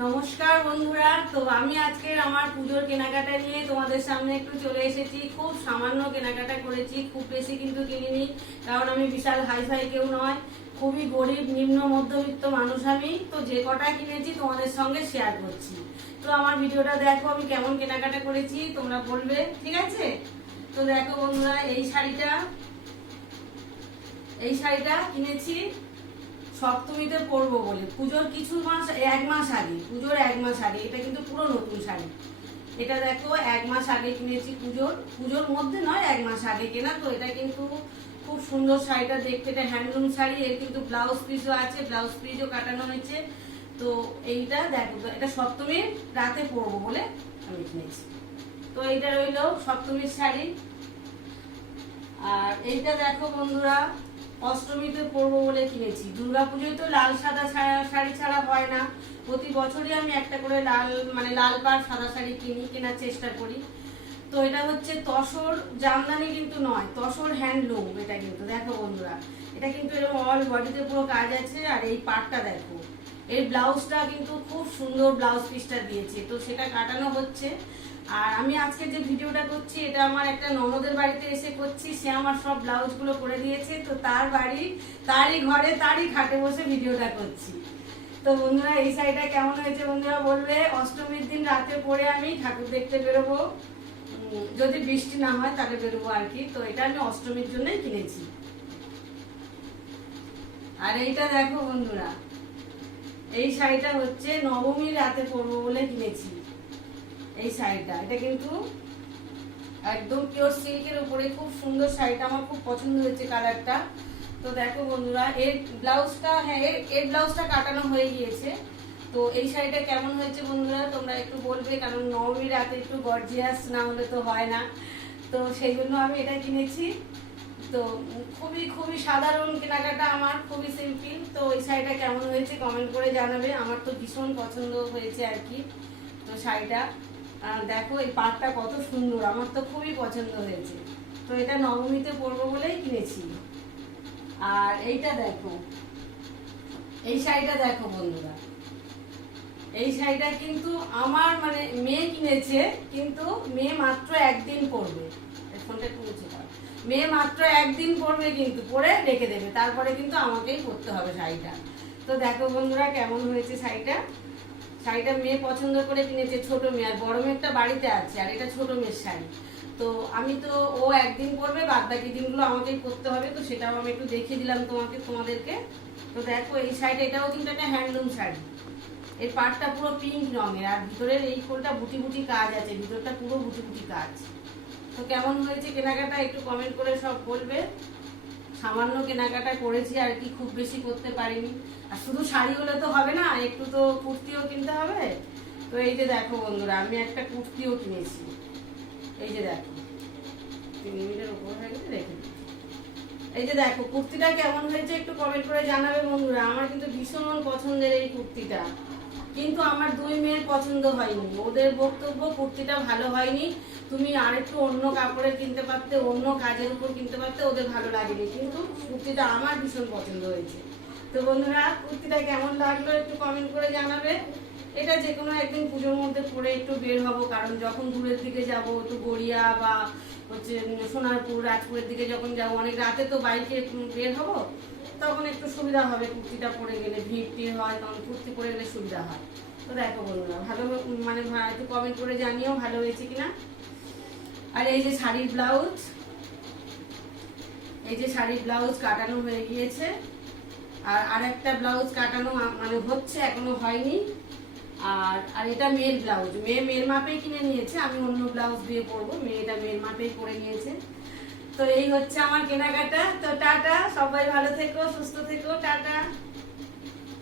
নমস্কার বন্ধুরা। তো আমি আজকে আমার পুজোর কেনাকাটা নিয়ে তোমাদের সামনে একটু চলে এসেছি। খুব সামান্য কেনাকাটা করেছি, খুব বেশি কিন্তু কিনিনি, কারণ আমি বিশাল হাইফাই কেউ নয়, খুবই গরিব নিম্ন মধ্যবিত্ত মানুষ আমি। তো যে কটা কিনেছি তোমাদের সঙ্গে শেয়ার করছি। তো আমার ভিডিওটা দেখো, আমি কেমন কেনাকাটা করেছি তোমরা বলবে, ঠিক আছে? তো দেখো বন্ধুরা, এই শাড়িটা কিনেছি সপ্তমীতে পরবো বলে, পুজোর কিছু মাস, এক মাস আগে, পুজোর এক মাস আগে। এটা কিন্তু পুরো নতুন শাড়ি। এটা দেখো, এক মাস আগে কিনেছি, পুজোর মধ্যে নয়, এক মাস আগে কেনা। তো এটা কিন্তু খুব সুন্দর শাড়িটা দেখতে। এটা হ্যান্ডলুম শাড়ি, এর কিন্তু ব্লাউজ পিসও আছে, ব্লাউজ পিসও কাটানো হয়েছে। তো এইটা দেখো, এটা সপ্তমীর রাতে পরবো বলে আমি কিনেছি। তো এইটা রইলো সপ্তমীর শাড়ি। আর এইটা দেখো বন্ধুরা, অষ্টমীতে পরবো বলে কিনেছি। দুর্গাপুজোয় তো লাল সাদা শাড়ি ছাড়া হয় না, প্রতি বছরই আমি একটা করে লাল পাড় সাদা শাড়ি কেনার চেষ্টা করি। তো এটা হচ্ছে তসর জামদানি, কিন্তু নয়, তসর হ্যান্ডলুম। এটা কিন্তু দেখো বন্ধুরা, এটা কিন্তু এরকম অল বডিতে পুরো কাজ আছে। আর এই পাড়টা দেখো, এই ব্লাউজটা কিন্তু খুব সুন্দর ব্লাউজ পিসটা দিয়েছে, তো সেটা কাটানো হচ্ছে। আর আমি আজকে যে ভিডিওটা করছি, এটা আমার একটা ননদের বাড়িতে এসে করছি। সে আমার সব ব্লাউজগুলো করে দিয়েছে, তো তারই ঘরে তারই খাটে বসে ভিডিওটা করছি। তো বন্ধুরা, এই শাড়িটা কেমন হয়েছে বন্ধুরা বলবে। অষ্টমীর দিন রাতে পরে আমি ঠাকুর দেখতে বেরোবো, যদি বৃষ্টি না হয় তাহলে বেরোবো আর কি। তো এটা আমি অষ্টমীর জন্যই কিনেছি। আর এইটা দেখো বন্ধুরা, এই শাড়িটা হচ্ছে নবমীর রাতে পরবো বলে কিনেছি। এই শাড়িটা, এটা কিন্তু একদম পিওর সিল্কের উপরে, খুব সুন্দর শাড়িটা, আমার খুব পছন্দ হয়েছে কালারটা। তো দেখো বন্ধুরা, এর ব্লাউজটা কাটানো হয়ে গিয়েছে। তো এই শাড়িটা কেমন হয়েছে বন্ধুরা তোমরা একটু বলবে, কারণ নবমীর রাতে একটু গর্জিয়াস না হলে তো হয় না। তো সেই জন্য আমি এটা কিনেছি। তো খুবই খুবই সাধারণ কেনাকাটা আমার, খুবই সিম্পল। তো এই শাড়িটা কেমন হয়েছে কমেন্ট করে জানাবে। আমার তো ভীষণ পছন্দ হয়েছে আর কি। তো শাড়িটা দেখো, এই পাড়টা কত সুন্দর, আমার তো খুবই পছন্দ হয়েছে। তো এটা নবমীতে পরবো বলেই কিনেছি। আর এইটা দেখো, এই শাড়িটা দেখো বন্ধুরা, এই শাড়িটা কিন্তু আমার মেয়ে কিনেছে, কিন্তু মেয়ে মাত্র একদিন পরবে। ফোনটা একটু মুছে দাও। মেয়ে মাত্র একদিন পরবে, কিন্তু পরে রেখে দেবে, তারপরে কিন্তু আমাকেই পরতে হবে শাড়িটা। তো দেখো বন্ধুরা কেমন হয়েছে শাড়িটা মেয়ে পছন্দ করে কিনেছে, ছোট মেয়ে। আর বড় মেয়েটা বাড়িতে আছে, আর এটা ছোট মেয়ের শাড়ি। তো ও একদিন পরবে, বাদ বাকি দিনগুলো আমাকেই পরতে হবে। তো সেটাও আমি একটু দেখিয়ে দিলাম তোমাদেরকে। তো দেখো, এই শাড়িটা, এটাও কিন্তু একটা হ্যান্ডলুম শাড়ি। এর পাড়টা পুরো পিঙ্ক রঙের, আর ভিতরের এই খোলটা বুটি বুটি কাজ আছে, ভিতরটা পুরো বুটি বুটি কাজ। তো কেমন হয়েছে কেনাকাটা একটু কমেন্ট করে সব বলবে। সামান্য কেনাকাটা করেছি আর কি, খুব বেশি করতে পারিনি। আর শুধু শাড়ি হলে তো হবে না, একটু তো কুর্তিও কিনতে হবে। তো এই যে দেখো বন্ধুরা, আমি একটা কুর্তিও কিনেছি। এই যে দেখো, 3 মিনিটের উপর হয়ে গেছে, রেখে দিই। এই যে দেখো, কুর্তিটা কেমন হয়েছে একটু কমেন্ট করে জানাবে বন্ধুরা। আমার কিন্তু ভীষণ পছন্দের এই কুর্তিটা, কিন্তু আমার 2 মেয়ের পছন্দ হয়নি। ওদের বক্তব্য কুর্তিটা ভালো হয়নি, তুমি আরেকটু অন্য কাপড়ের কিনতে পারতে, অন্য কাজের উপর কিনতে পারতে, ওদের ভালো লাগেনি। কিন্তু কুর্তিটা আমার ভীষণ পছন্দ হয়েছে। তো বন্ধুরা, কুর্তিটা কেমন লাগলো একটু কমেন্ট করে জানাবে। এটা যে কোনো একদিন পুজোর মধ্যে পরে একটু বের হবো, কারণ যখন দূরের দিকে যাব, একটু গড়িয়া বা হচ্ছে সোনারপুর, রাজপুরের দিকে যখন যাবো, অনেক রাতে তো বাইকে বের হবো, তখন একটু সুবিধা হবে। কুর্তিটা পরে গেলে ভিড় হয়, তখন কুর্তি পরে গেলে সুবিধা হয়। তো দেখো বন্ধুরা, ভালো একটু কমেন্ট করে জানিও ভালো হয়েছে কিনা। আর এই যে শাড়ির ব্লাউজ কাটানো হয়ে গিয়েছে। আর একটা ব্লাউজ কাটানো হচ্ছে, এখনো হয়নি। আর এটা মেয়ের ব্লাউজ, মেয়ের মাপেই কিনে নিয়েছে, আমি অন্য ব্লাউজ দিয়ে পরবো, মেয়েটা মেয়ের মাপেই পরে নিয়েছে। তো এই হচ্ছে আমার কেনাকাটা। তো টাটা, সবাই ভালো থেকো, সুস্থ থেকো, টাটা।